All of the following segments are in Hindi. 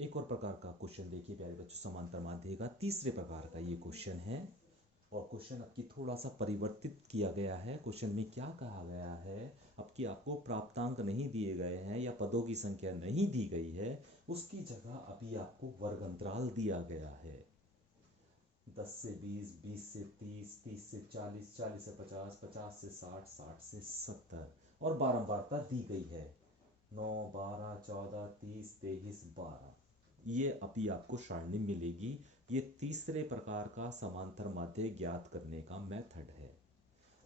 एक और प्रकार का क्वेश्चन देखिए प्यारे बच्चों, समांतर माध्य का तीसरे प्रकार का ये क्वेश्चन है। और क्वेश्चन आपकी थोड़ा सा परिवर्तित किया गया है। क्वेश्चन में क्या कहा गया है, अब कि आपको प्राप्तांक नहीं दिए गए हैं या पदों की संख्या नहीं दी गई है, उसकी जगह अभी आपको वर्ग अंतराल दिया गया है। 10 से 20, 20 से 30, 30 से 40, 40 से 50, 50 से 60, 60 से 70 और बारंबारता दी गई है 9, 12, 14, 30, 23, 12। ये अभी आपको सारणी मिलेगी। ये तीसरे प्रकार का समांतर माध्य ज्ञात करने का मेथड है।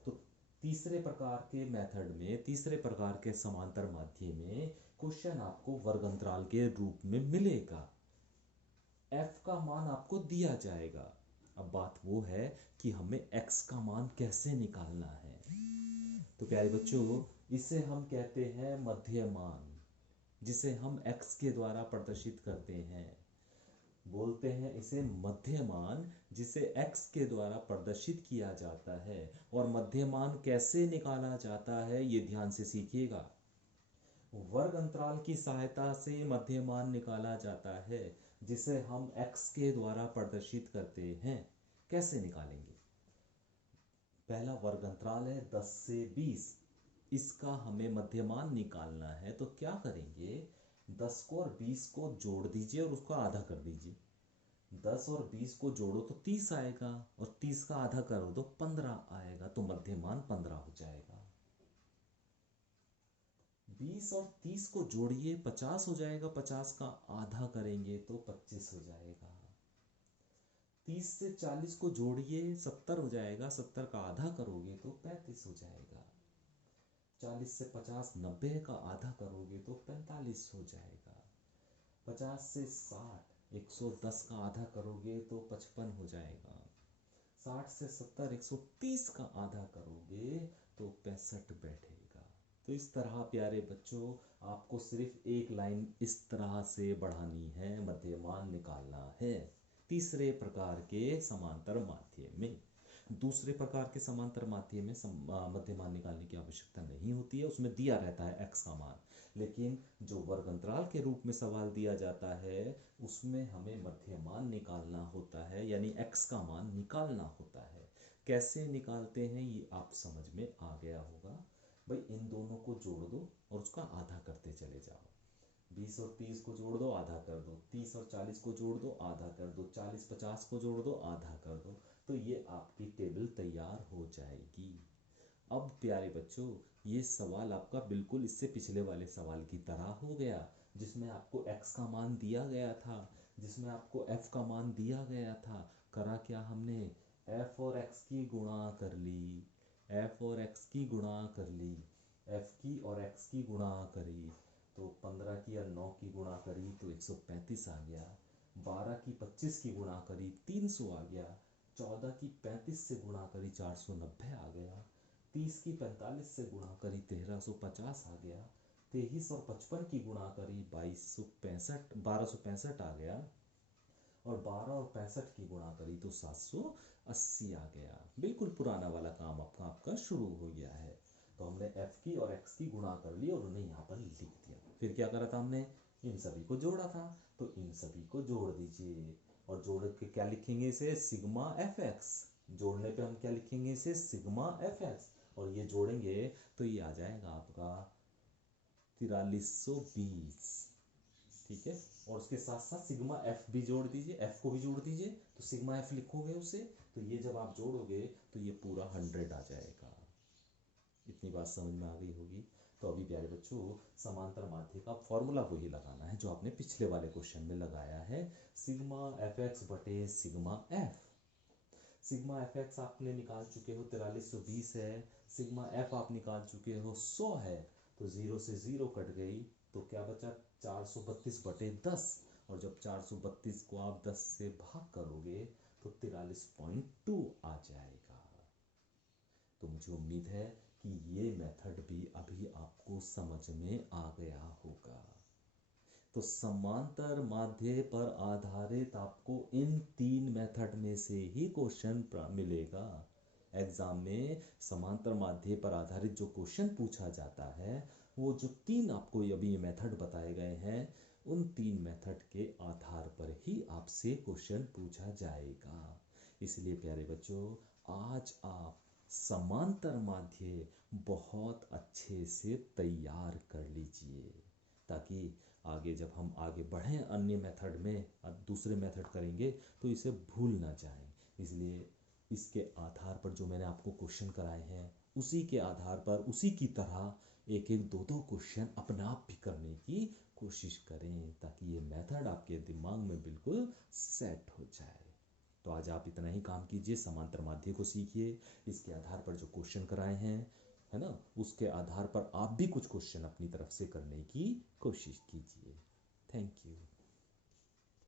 तो तीसरे प्रकार के मेथड में, तीसरे प्रकार के समांतर माध्य में क्वेश्चन आपको वर्ग अंतराल के रूप में मिलेगा। f का मान आपको दिया जाएगा। अब बात वो है कि हमें x का मान कैसे निकालना है। तो प्यारे बच्चों, इसे हम कहते हैं मध्यमान, जिसे हम x के द्वारा प्रदर्शित करते हैं। बोलते हैं इसे मध्यमान, जिसे x के द्वारा प्रदर्शित किया जाता है। और मध्यमान कैसे निकाला जाता है ये ध्यान से सीखिएगा। वर्ग अंतराल की सहायता से मध्यमान निकाला जाता है, जिसे हम x के द्वारा प्रदर्शित करते हैं। कैसे निकालेंगे? पहला वर्ग अंतराल है 10 से 20, इसका हमें मध्यमान निकालना है। तो क्या करेंगे, 10 को और 20 को जोड़ दीजिए और उसका आधा कर दीजिए। 10 और 20 को जोड़ो तो 30 आएगा, और 30 का आधा करो तो 15 आएगा। तो मध्यमान 15 हो जाएगा। 20 और 30 को जोड़िए, 50 हो जाएगा। 50 का आधा करेंगे तो 25 हो जाएगा। 30 से 40 को जोड़िए, 70 हो जाएगा। 70 का आधा करोगे तो 35 हो जाएगा। 40 से 50, 90 का आधा करोगे तो 45 हो जाएगा। 50 से 60, 110 का आधा करोगे तो 55 हो जाएगा। 60 से 70, 130 का आधा करोगे तो 65 बैठेगा। तो इस तरह प्यारे बच्चों, आपको सिर्फ एक लाइन इस तरह से बढ़ानी है, मध्यमान निकालना है तीसरे प्रकार के समांतर माध्य में। दूसरे प्रकार के समांतर माध्य में मध्यमान निकालने की आवश्यकता नहीं होती है, उसमें दिया रहता है x का मान। लेकिन जो वर्ग अंतराल के रूप में सवाल दिया जाता है, उसमें हमें मध्यमान निकालना होता है, यानी x का मान निकालना होता है। कैसे निकालते हैं ये आप समझ में आ गया होगा। भाई इन दोनों को जोड़ दो और उसका आधा करते चले जाओ। 20 और 30 को जोड़ दो, आधा कर दो। 30 और 40 को जोड़ दो, आधा कर दो। 40, 50 को जोड़ दो, आधा कर दो। तो ये आपकी टेबल तैयार हो जाएगी। अब प्यारे बच्चों, ये सवाल आपका बिल्कुल इससे पिछले वाले सवाल की तरह हो गया, जिसमें आपको x का मान दिया गया था, जिसमें आपको f का मान दिया गया था। करा क्या हमने, f और x की गुणा कर ली, f और x की गुणा कर ली, f की और x की गुणा करी तो 15 की और 9 की गुणा करी तो 135 आ गया। 12 की 25 की गुणा करी 300 आ गया। 14 की 35 से गुणा करी 490 आ गया। 30 की 45 से गुणा करी 1350 आ गया। 23 और 55 की गुणा करी 1265 आ गया। और 12 और 65 की गुणा करी तो 780 आ गया। बिल्कुल पुराना वाला काम आपका शुरू हो गया है। तो हमने f की और x की गुणा कर ली और उन्हें यहाँ पर लिख दिया। फिर क्या करा था हमने, इन सभी को जोड़ा था। तो इन सभी को जोड़ दीजिए, और जोड़ के क्या लिखेंगे इसे, सिग्मा एफ एक्स। जोड़ने पे हम क्या लिखेंगे इसे, सिग्मा एफ एक्स। और ये जोड़ेंगे तो ये आ जाएगा आपका 4320। ठीक है, और उसके साथ साथ सिग्मा एफ भी जोड़ दीजिए, एफ को भी जोड़ दीजिए। तो सिग्मा एफ लिखोगे उसे, तो ये जब आप जोड़ोगे तो ये पूरा 100 आ जाएगा। इतनी बात समझ में आ गई होगी। तो अभी प्यारे बच्चों, समांतर माध्य का फॉर्मूला वही लगाना है जो आपने पिछले वाले क्वेश्चन में लगाया है, सिग्मा एफ एक्स बटे sigma F. Sigma F x आपने निकाल चुके हो 4320 है। सिग्मा एफ आप निकाल चुके हो 100 है। तो 0 से 0 कट गई, तो क्या बचा, 432 बटे 10। और जब 432 को आप 10 से भाग करोगे तो 43.2 आ जाएगा। तो मुझे उम्मीद है कि ये मेथड भी अभी आपको समझ में आ गया होगा। तो समांतर माध्य पर आधारित आपको इन 3 मेथड में से ही क्वेश्चन मिलेगा। एग्जाम में समांतर माध्य पर आधारित जो क्वेश्चन पूछा जाता है, वो जो 3 आपको अभी ये मेथड बताए गए हैं, उन 3 मेथड के आपसे क्वेश्चन पूछा जाएगा। इसलिए प्यारे बच्चों, आज आप समांतर माध्य बहुत अच्छे से तैयार कर लीजिए, ताकि आगे जब हम आगे बढ़ें अन्य मेथड में, अब दूसरे मेथड करेंगे तो इसे भूल ना जाएं। इसलिए इसके आधार पर जो मैंने आपको क्वेश्चन कराए हैं, उसी के आधार पर उसी की तरह एक एक दो दो क्वेश्चन अपने आप भी करने की कोशिश करें, ताकि ये मेथड आपके दिमाग में बिल्कुल सेट हो जाए। तो आज आप इतना ही काम कीजिए, समांतर माध्य को सीखिए, इसके आधार पर जो क्वेश्चन कराए हैं, है ना, उसके आधार पर आप भी कुछ क्वेश्चन अपनी तरफ से करने की कोशिश कीजिए। Thank you.